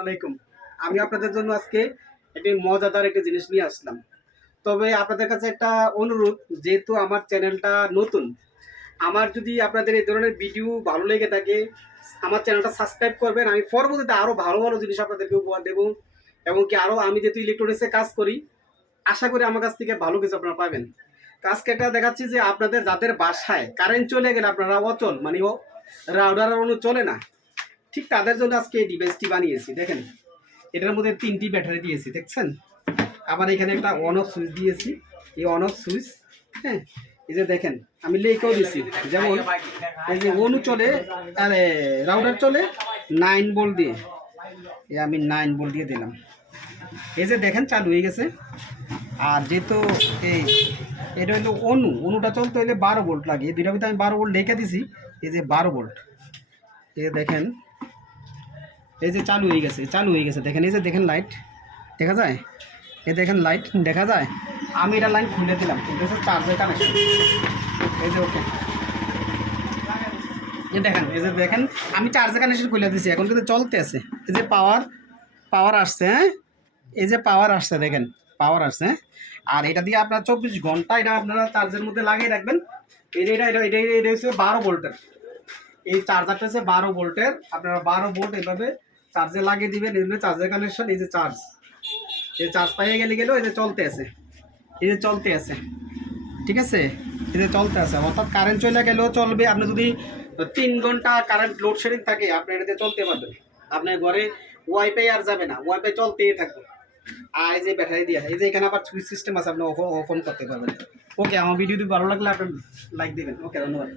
আলাইকুম। আমি আপনাদের জন্য আজকে একটি মজাদার একটি জিনিস নিয়ে আসলাম। তবে আপনাদের কাছে একটা অনুরোধ, যেহেতু আমার চ্যানেলটা নতুন, আমার যদি আপনাদের এই ধরনের ভিডিও ভালো লেগে থাকে, আমার চ্যানেলটা সাবস্ক্রাইব করবেন। আমি পরবর্তীতে আরও ভালো ভালো জিনিস আপনাদেরকে উপহার দেবো, এবং কি আরও আমি যেহেতু ইলেকট্রনিক্সে কাজ করি, আশা করি আমার কাছ থেকে ভালো কিছু আপনারা পাবেন। তো আজকে এটা দেখাচ্ছি যে আপনাদের যাদের বাসায় কারেন্ট চলে গেলে আপনারা অচল, মানে রাউডার চলে না, ঠিক তাদের জন্য আজকে এই ডিভাইসটি বানিয়েছি। দেখেন, এটার মধ্যে 3টি ব্যাটারি দিয়েছি, দেখছেন। আবার এখানে একটা অন অফ সুইচ দিয়েছি, এই অন অফ সুইচ। হ্যাঁ, এই যে দেখেন আমি লেখেও দিয়েছি, যেমন এই যে অনু চলে, আরে রাউটার চলে 9 ভোল্ট দিয়ে। আমি 9 ভোল্ট দিয়ে দিলাম। এই যে দেখেন চালু হয়ে গেছে। আর যেহেতু এই এটা হলো অনুটা চলতে হলে 12 ভোল্ট লাগে, এই দুইটার ভিতরে আমি 12 ভোল্ট লেখা দিছি। এই যে 12 ভোল্ট, এই যে দেখেন, এই যে চালু হয়ে গেছে দেখেন। এই যে দেখেন লাইট দেখা যায়, এই দেখেন লাইট দেখা যায়। আমি এটা লাইন খুলে দিলাম, এটা হচ্ছে চার্জের কানেকশন। এই যে ওকে, এই দেখেন, এই যে দেখেন আমি চার্জের কানেকশন খুলে দিয়েছি, এখন কিন্তু চলতে আছে। এই যে পাওয়ার আসছে, হ্যাঁ, এই যে পাওয়ার আসছে, দেখেন পাওয়ার আসছে। আর এটা দিয়ে আপনার 24 ঘন্টা এটা আপনারা চার্জের মধ্যে লাগিয়ে রাখবেন। এটা হচ্ছে 12 ভোল্টের, এই চার্জারটা হচ্ছে 12 ভোল্টের। আপনারা 12 ভোল্ট এভাবে চার্জে লাগিয়ে দিবেন। এই জন্য চার্জের কানেকশন। এই যে চার্জ, এই চার্জ পাইয়ে গেলেও এই যে চলতে আছে, এই যে চলতে আছে, ঠিক আছে। এই যে চলতে আছে, অর্থাৎ কারেন্ট চলে গেলেও চলবে। আপনি যদি 3 ঘন্টা কারেন্ট লোডশেডিং থাকে, আপনি এটাতে চলতে পারবেন। আপনার ঘরে ওয়াইফাই আর যাবে না, ওয়াইফাই চলতেই থাকবে। আর এই যে ব্যাটারি দিয়ে, এই যে এখানে আবার সুইচ সিস্টেম আছে, আপনি অফ অন করতে পারবেন। ওকে, আমার ভিডিওটি ভালো লাগলে আপনি লাইক দিবেন। ওকে, ধন্যবাদ।